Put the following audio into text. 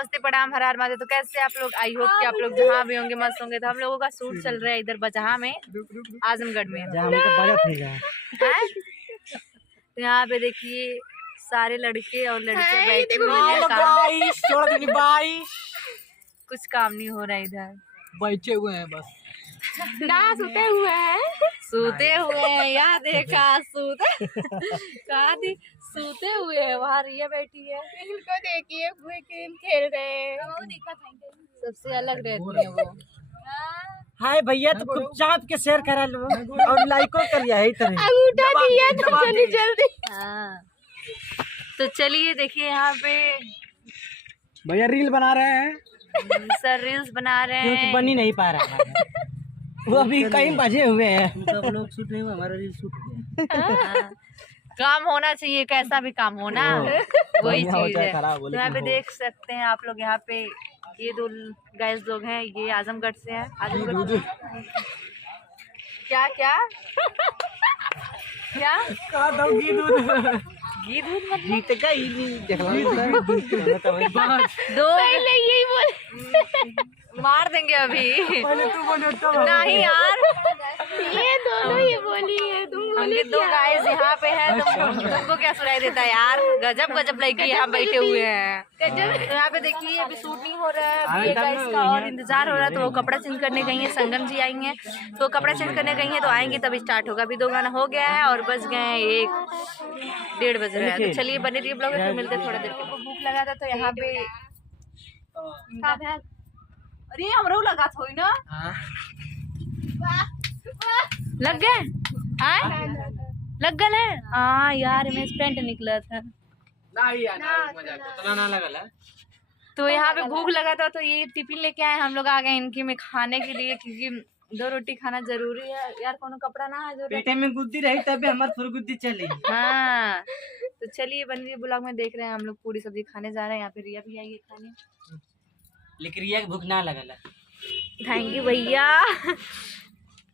नमस्ते प्रणाम हर हर महादेव। तो कैसे आप लोग, आई होप कि आप लोग जहाँ भी होंगे मस्त होंगे। तो हम लोगों का शूट चल रहा है इधर बजहा में, आजमगढ़ में। तो यहाँ पे देखिए सारे लड़के और लड़कियां बैठे हुए हैं, कुछ काम नहीं हो रहा है इधर, बैठे हुए हैं बस ना सोते हुए हैं यहाँ देखा सूते हुए हैं। वहाँ रिया बैठी है, इनको देखिए वो गेम खेल रहे हैं। सबसे अलग रहती है वो। हाय भैया तो खूब चाप के शेयर करा लो और लाइको करिए ही तरह अंगूठा दिया तो चली जल्दी। हाँ तो चलिए देखिए यहाँ पे भैया रील बना रहे हैं सर रील्स बना रहे क्योंकि हैं। बन ही नहीं पा रहा है वो अभी कहीं बजे हुए हैं। सब लोग शूट नहीं हुआ, हमारा रील शूट हाँ, काम होना चाहिए, कैसा भी काम होना वही चीज है। तो यहाँ पे देख सकते हैं आप लोग, यहाँ पे ये दो गाइस लोग हैं, ये आजमगढ़ से हैं। आजमगढ़ क्या क्या क्या घी दूध घी दूध मतलब जीत गई दो पहले यही बोल मार देंगे अभी। पहले तू बोले तो नहीं यार, ये दोनों ये बोली है, तुम बोले उनके दो गाइस यहाँ पे हैं। तुमको क्या सुनाई देता है यार? गजब गजब लड़की यहाँ बैठे हुए हैं। तो यहाँ पे देखिए अभी शूट नहीं हो रहा है, अभी ये गाइस का और इंतजार हो रहा है। तो वो कपड़ा चेंज करने गई है, संगम जी आई हैं तो कपड़ा चेंज करने गई हैं, तो आएंगी तब स्टार्ट होगा। अभी 2 गाना हो गया है और बज गए हैं 1-1:30 बज रहा है। तो चलिए बने रहिए ब्लॉग में, फिर मिलते हैं थोड़ा देर के। भूख लगा था तो यहाँ पे अरे हमरो लगा था ना, लग गए लग गए है। हाँ यार मैं पेंट निकला था तो यहाँ पे भूख लगा था तो ये टिफिन लेके आए हम लोग। आ गए इनकी में खाने के लिए, क्योंकि 2 रोटी खाना जरूरी है यार। कोनो कपड़ा ना है जो पेटे में गुद्दी रही तभी हमारी फुरगुद्दी चली। हाँ तो चलिए बन रही ब्लॉग में देख रहे हैं। हम लोग पूरी सब्जी खाने जा रहे हैं। यहाँ पे रिया भी आई है खाने, लेकिन रिया की भूख ना लगल। थैंक यू भैया।